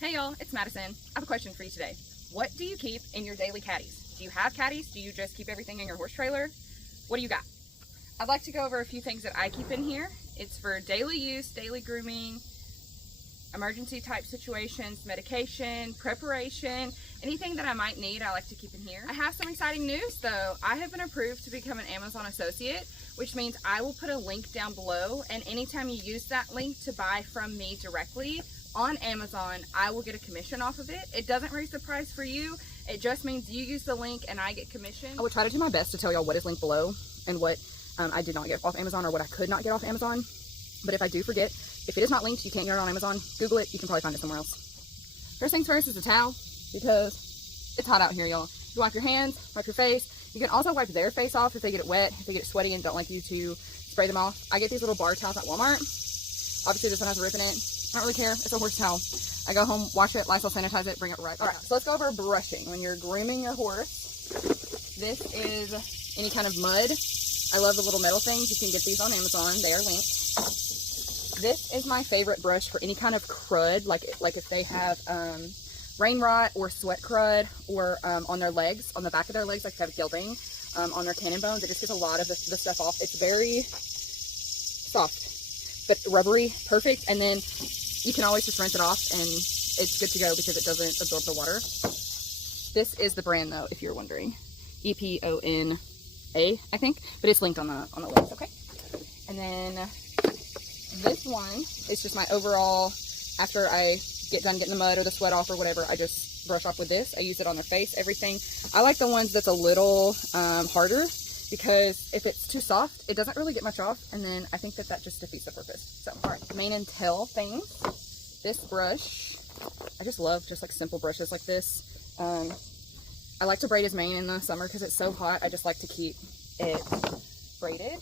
Hey y'all, it's Madison. I have a question for you today. What do you keep in your daily caddies? Do you have caddies? Do you just keep everything in your horse trailer? What do you got? I'd like to go over a few things that I keep in here. It's for daily use, daily grooming, emergency type situations, medication, preparation, anything that I might need I like to keep in here. I have some exciting news though. I have been approved to become an Amazon associate, which means I will put a link down below, and anytime you use that link to buy from me directly on Amazon, I will get a commission off of it. It doesn't raise the price for you. It just means you use the link and I get commission. I would try to do my best to tell y'all what is linked below and what I did not get off Amazon or what I could not get off Amazon. But if I do forget, if it is not linked, you can't get it on Amazon, Google it. You can probably find it somewhere else. First things first is the towel, because it's hot out here, y'all. You wipe your hands, wipe your face. You can also wipe their face off if they get it wet, if they get it sweaty and don't like you to spray them off. I get these little bar towels at Walmart. Obviously this one has a rip in it. I don't really care. It's a horse towel. I go home, wash it, Lysol sanitize it, bring it right back. All right, so let's go over brushing. When you're grooming your horse, this is any kind of mud. I love the little metal things. You can get these on Amazon. They are linked. This is my favorite brush for any kind of crud, like if they have rain rot or sweat crud, or on their legs, on the back of their legs, like if they have gelding, on their cannon bones. It just gets a lot of the stuff off. It's very soft, but rubbery, perfect. And then you can always just rinse it off and it's good to go because it doesn't absorb the water. This is the brand though, if you're wondering. EPONA, I think, but it's linked on the list, okay? And then this one is just my overall, after I get done getting the mud or the sweat off or whatever, I just brush off with this. I use it on their face, everything. I like the ones that's a little harder, because if it's too soft, it doesn't really get much off, and then I think that just defeats the purpose. So, all right, mane and tail things. This brush, I just love just like simple brushes like this. I like to braid his mane in the summer because it's so hot. I just like to keep it braided.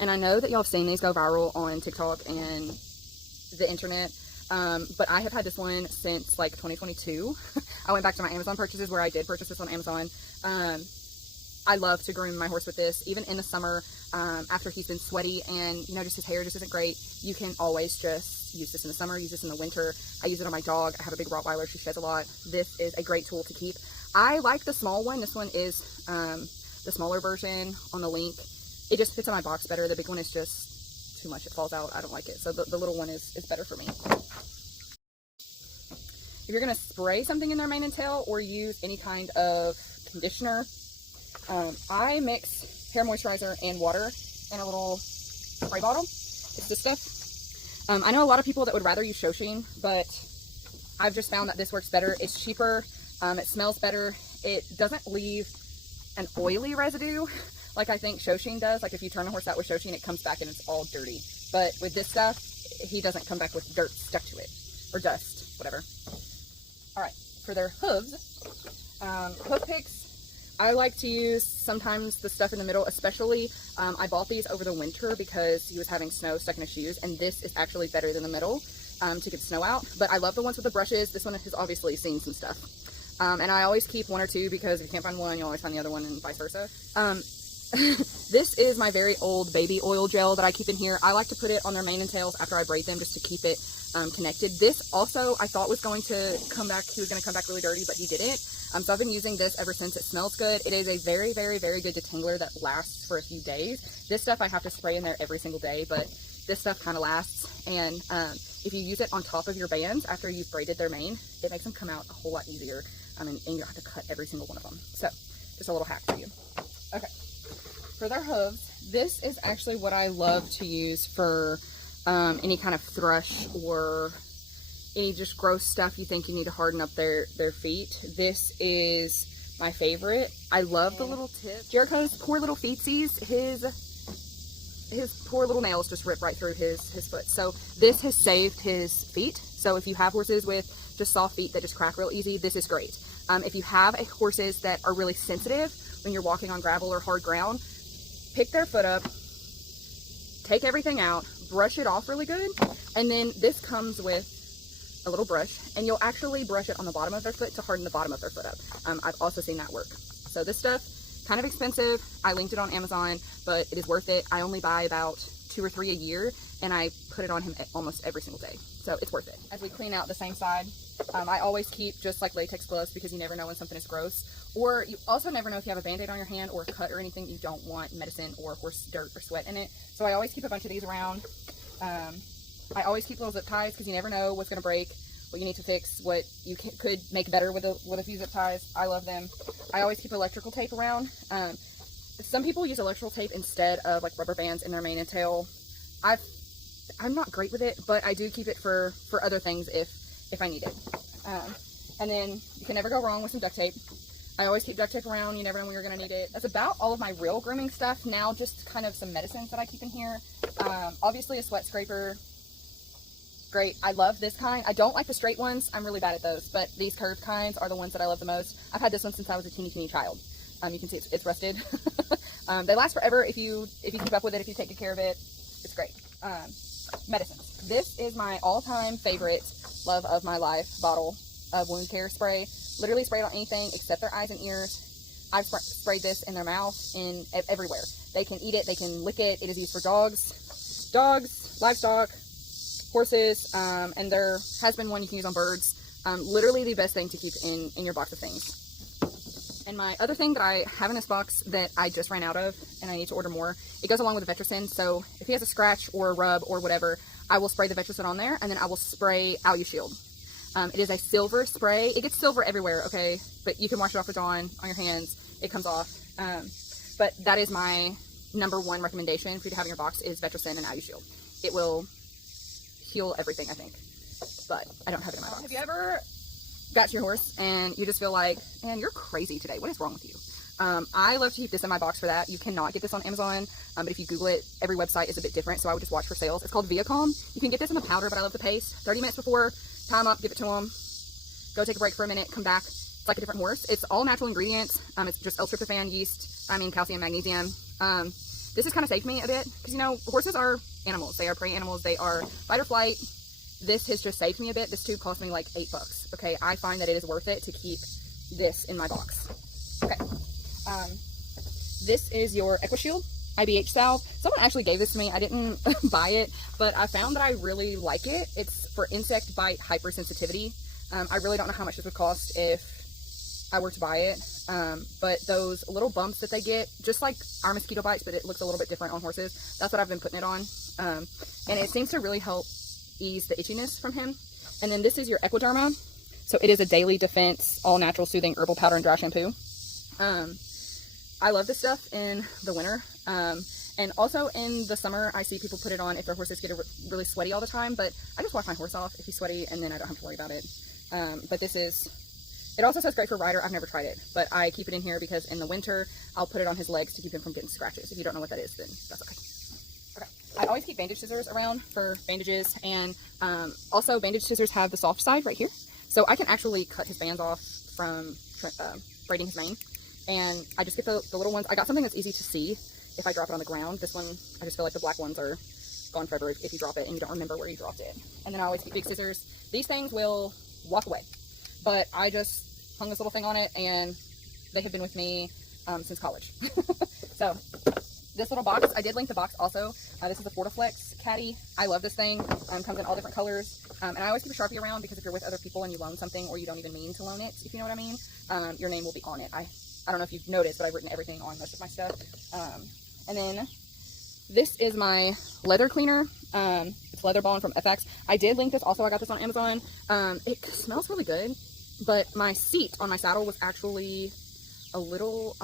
And I know that y'all have seen these go viral on TikTok and the internet, but I have had this one since like 2022. I went back to my Amazon purchases where I did purchase this on Amazon. I love to groom my horse with this, even in the summer, after he's been sweaty and, you know, just his hair just isn't great. You can always just use this in the summer, use this in the winter. I use it on my dog. I have a big Rottweiler. She sheds a lot. This is a great tool to keep. I like the small one. This one is the smaller version on the link. It just fits in my box better. The big one is just too much. It falls out. I don't like it. So the little one is better for me. If you're going to spray something in their mane and tail or use any kind of conditioner, I mix hair moisturizer and water in a little spray bottle. It's this stuff. I know a lot of people that would rather use Shoshin, but I've just found that this works better. It's cheaper. It smells better. It doesn't leave an oily residue like I think Shoshin does. Like if you turn a horse out with Shoshin, it comes back and it's all dirty. But with this stuff, he doesn't come back with dirt stuck to it, or dust, whatever. All right, for their hooves, hoof picks, I like to use sometimes the stuff in the middle, especially I bought these over the winter because he was having snow stuck in his shoes, and this is actually better than the middle to get snow out. But I love the ones with the brushes. This one has obviously seen some stuff. And I always keep one or two, because if you can't find one, you always find the other one, and vice versa. This is my very old baby oil gel that I keep in here. I like to put it on their mane and tails after I braid them, just to keep it connected. This also I thought was going to come back, he was going to come back really dirty, but he didn't. So I've been using this ever since. It smells good. It is a very, very, very good detangler that lasts for a few days. This stuff I have to spray in there every single day, but this stuff kind of lasts. And if you use it on top of your bands after you've braided their mane, it makes them come out a whole lot easier. And you don't have to cut every single one of them. So just a little hack for you. Okay, for their hooves, this is actually what I love to use for any kind of thrush or any just gross stuff you think you need to harden up their feet. This is my favorite. I love the little tip. Jericho's poor little feetsies, his poor little nails just rip right through his foot. So this has saved his feet. So if you have horses with just soft feet that just crack real easy, this is great. If you have horses that are really sensitive when you're walking on gravel or hard ground, pick their foot up, take everything out, brush it off really good, and then this comes with a little brush, and you'll actually brush it on the bottom of their foot to harden the bottom of their foot up. I've also seen that work. So this stuff, kind of expensive. I linked it on Amazon, but it is worth it. I only buy about 2 or 3 a year, and I put it on him almost every single day. So it's worth it. As we clean out the same side, I always keep just like latex gloves, because you never know when something is gross, or you also never know if you have a band-aid on your hand or a cut or anything, you don't want medicine or horse dirt or sweat in it. So I always keep a bunch of these around. I always keep little zip ties, because you never know what's going to break, what you need to fix, what you could make better with a few zip ties. I love them. I always keep electrical tape around. Some people use electrical tape instead of like rubber bands in their mane and tail. I'm not great with it, but I do keep it for other things if I need it. And then you can never go wrong with some duct tape. I always keep duct tape around. You never know when you're going to need it. That's about all of my real grooming stuff. Now just kind of some medicines that I keep in here. Obviously a sweat scraper. Great. I love this kind. I don't like the straight ones. I'm really bad at those, but these curved kinds are the ones that I love the most. I've had this one since I was a teeny child. You can see it's rusted. They last forever if you keep up with it, if you take good care of it. It's great. Medicines. This is my all-time favorite, love of my life bottle of wound care spray. Literally spray it on anything except their eyes and ears. I've sprayed this in their mouth, everywhere. They can eat it, they can lick it. It is used for dogs, livestock, horses, and there has been one you can use on birds. Literally the best thing to keep in your box of things. And my other thing that I have in this box that I just ran out of, and I need to order more, it goes along with the Vetricin. So if he has a scratch or a rub or whatever, I will spray the Vetricin on there, and then I will spray AluShield. It is a silver spray. It gets silver everywhere, okay? But you can wash it off with Dawn on your hands. It comes off. But that is my #1 recommendation for you to have in your box is Vetricin and AluShield. It will heal everything, I think. But I don't have it in my box. Have you ever got your horse and you just feel like, man, you're crazy today, what is wrong with you? I love to keep this in my box for that. You cannot get this on Amazon, but if you Google it, every website is a bit different, so I would just watch for sales. It's called Viacom. You can get this in the powder, but I love the paste. 30 minutes before, tie them up, give it to them, go take a break for a minute, come back. It's like a different horse. It's all natural ingredients. It's just L-tryptophan, yeast, calcium, magnesium. This has kind of saved me a bit, because you know, horses are animals. They are prey animals. They are fight or flight. This has just saved me a bit. This tube cost me like $8. Okay, I find that it is worth it to keep this in my box. Okay, this is your EquiShield IBH salve. Someone actually gave this to me. I didn't buy it, but I found that I really like it. It's for insect bite hypersensitivity. I really don't know how much this would cost if I were to buy it, but those little bumps that they get, just like our mosquito bites, but it looks a little bit different on horses. That's what I've been putting it on, and it seems to really help ease the itchiness from him. And then this is your Equiderma. So it is a daily defense, all natural soothing herbal powder and dry shampoo. I love this stuff in the winter. And also in the summer, I see people put it on if their horses get really sweaty all the time, but I just wash my horse off if he's sweaty and then I don't have to worry about it. But this is, it also says great for rider. I've never tried it, but I keep it in here because in the winter, I'll put it on his legs to keep him from getting scratches. If you don't know what that is, then that's okay. I always keep bandage scissors around for bandages, and also bandage scissors have the soft side right here, so I can actually cut his bands off from braiding his mane, and I just get the little ones. I got something that's easy to see if I drop it on the ground. This one, I just feel like the black ones are gone forever if you drop it and you don't remember where you dropped it. And then I always keep big scissors. These things will walk away, but I just hung this little thing on it, and they have been with me since college. So this little box, I did link the box also. This is the Fortiflex caddy. I love this thing. Comes in all different colors. And I always keep a Sharpie around because if you're with other people and you loan something or you don't even mean to loan it, if you know what I mean, your name will be on it. I don't know if you've noticed, but I've written everything on most of my stuff. And then this is my leather cleaner. It's Leather Bond from FX. I did link this also. I got this on Amazon. It smells really good, but my seat on my saddle was actually a little,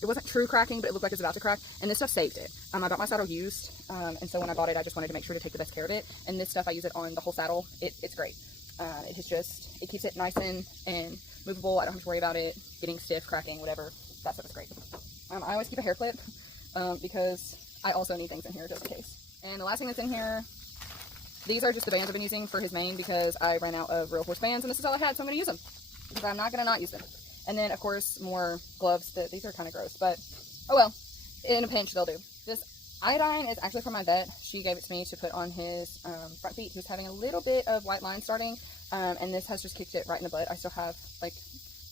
it wasn't true cracking, but it looked like it was about to crack, and this stuff saved it. I bought my saddle used, and so when I bought it, I just wanted to make sure to take the best care of it, and this stuff, I use it on the whole saddle. It's great. It keeps it nice and movable. I don't have to worry about it getting stiff, cracking, whatever. That stuff is great. I always keep a hair clip, because I also need things in here just in case. And the last thing that's in here, these are just the bands I've been using for his mane because I ran out of real horse bands, and this is all I had, so I'm going to use them, because I'm not going to not use them. And then, of course, more gloves. These are kind of gross, but oh well. In a pinch, they'll do. This iodine is actually from my vet. She gave it to me to put on his front feet. He was having a little bit of white line starting, and this has just kicked it right in the butt. I still have, like,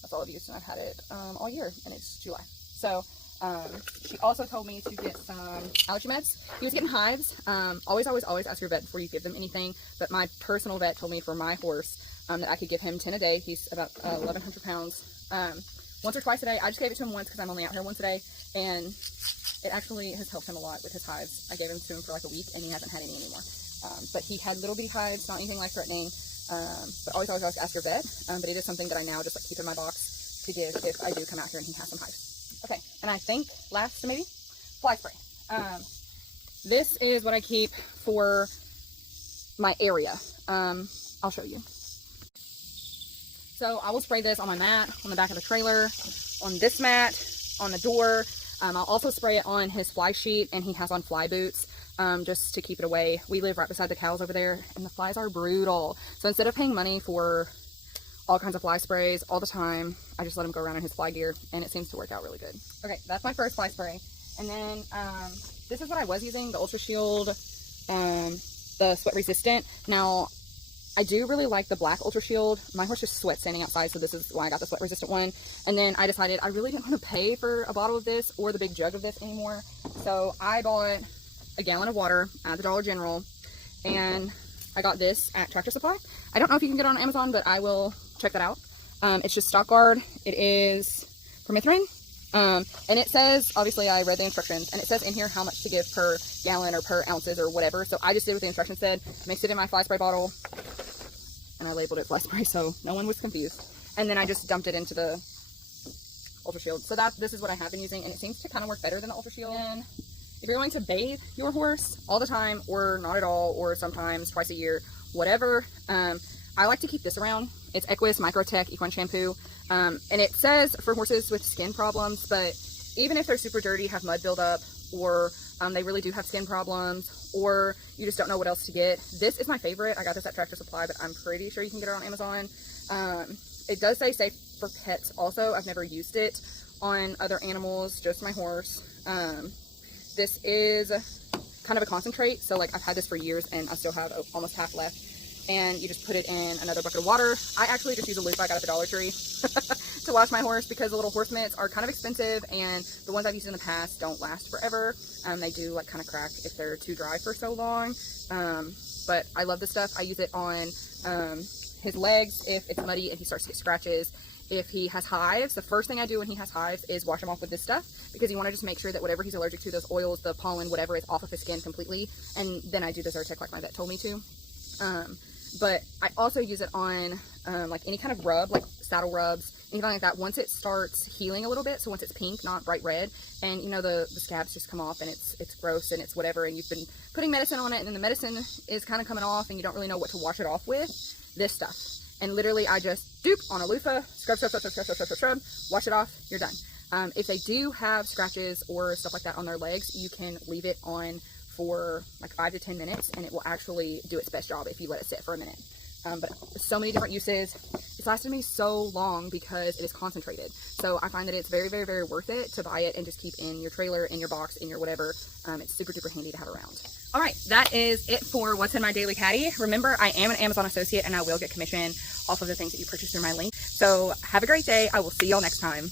that's all I've used, and I've had it all year, and it's July. So She also told me to get some allergy meds. He was getting hives. Always ask your vet before you give them anything. But my personal vet told me for my horse that I could give him 10 a day. He's about 1,100 pounds. Once or twice a day. I just gave it to him once because I'm only out here once a day. And it actually has helped him a lot with his hives. I gave him to him for like a week and he hasn't had any anymore. But he had little bitty hives, not anything life threatening. But always ask your vet. But it is something that I now just like keep in my box to give if I do come out here and he has some hives. Okay, and I think last maybe, fly spray. This is what I keep for my area. I'll show you. So I will spray this on my mat, on the back of the trailer, on this mat, on the door. I'll also spray it on his fly sheet, and he has on fly boots just to keep it away. We live right beside the cows over there, and the flies are brutal. So instead of paying money for all kinds of fly sprays all the time, I just let him go around in his fly gear, and it seems to work out really good. Okay, that's my first fly spray. And then this is what I was using, the Ultra Shield, the sweat resistant. Now, I do really like the black Ultra Shield. My horse just sweats standing outside, so this is why I got the sweat resistant one. And then I decided I really didn't want to pay for a bottle of this or the big jug of this anymore. So I bought a gallon of water at the Dollar General, and I got this at Tractor Supply. I don't know if you can get it on Amazon, but I will check that out. It's just Stock Guard. It is permethrin. And it says, obviously I read the instructions, and it says in here how much to give per gallon or per ounces or whatever. So I just did what the instructions said, mixed it in my fly spray bottle, and I labeled it fly spray so no one was confused. And then I just dumped it into the Ultra Shield. So this is what I have been using, and it seems to kind of work better than the Ultra Shield. And if you're going to bathe your horse all the time, or not at all, or sometimes twice a year, whatever, I like to keep this around. It's Equus Microtech Equine Shampoo. And it says for horses with skin problems, but even if they're super dirty, have mud buildup, or they really do have skin problems, or you just don't know what else to get, this is my favorite. I got this at Tractor Supply, but I'm pretty sure you can get it on Amazon. It does say safe for pets also. I've never used it on other animals, just my horse. This is kind of a concentrate, so like I've had this for years and I still have almost half left. And you just put it in another bucket of water. I actually just use a loop I got at the Dollar Tree to wash my horse, because the little horse mitts are kind of expensive, and the ones I've used in the past don't last forever. They do like kind of crack if they're too dry for so long. But I love this stuff. I use it on his legs if it's muddy and he starts to get scratches. If he has hives, the first thing I do when he has hives is wash him off with this stuff, because you want to just make sure that whatever he's allergic to, those oils, the pollen, whatever, is off of his skin completely. And then I do the Zyrtec like my vet told me to. But I also use it on like any kind of rub, like saddle rubs, anything like that. Once it starts healing a little bit, so once it's pink, not bright red, and you know the scabs just come off and it's gross and it's whatever, and you've been putting medicine on it, and then the medicine is kind of coming off and you don't really know what to wash it off with, this stuff. And literally I just doop on a loofah, scrub, wash it off, you're done. If they do have scratches or stuff like that on their legs, you can leave it on for like 5 to 10 minutes and it will actually do its best job if you let it sit for a minute. But so many different uses. It's lasted me so long because it is concentrated. So I find that it's very, very, very worth it to buy it and just keep in your trailer, in your box, in your whatever. It's super duper handy to have around. All right, that is it for what's in my daily caddy. Remember, I am an Amazon associate and I will get commission off of the things that you purchase through my link. So have a great day. I will see y'all next time.